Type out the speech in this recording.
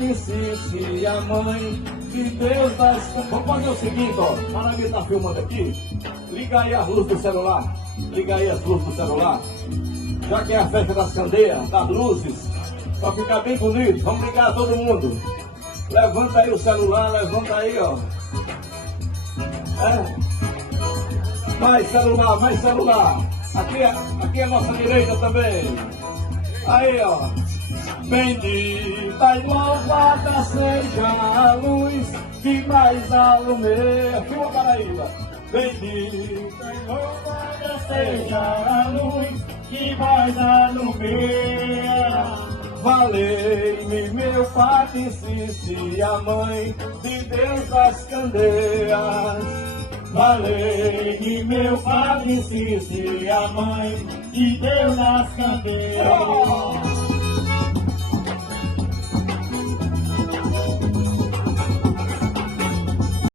Insiste a mãe de Deus das... Vamos fazer o seguinte, ó. Para mim tá filmando aqui. Liga aí as luzes do celular. Liga aí as luzes do celular. Já que é a festa das candeias, das luzes, para ficar bem bonito, vamos ligar todo mundo. Levanta aí o celular, levanta aí, ó. Mais celular, mais celular. Aqui é a nossa direita também. Aí, ó. Bendita e louvada seja a luz que mais alumeia. Filma Paraíba. Bendita e louvada seja a luz que mais alumeia. Valei-me, meu Padre Cici, a mãe de Deus das candeias. Valei-me, meu Padre Cici, a mãe de Deus das candeias.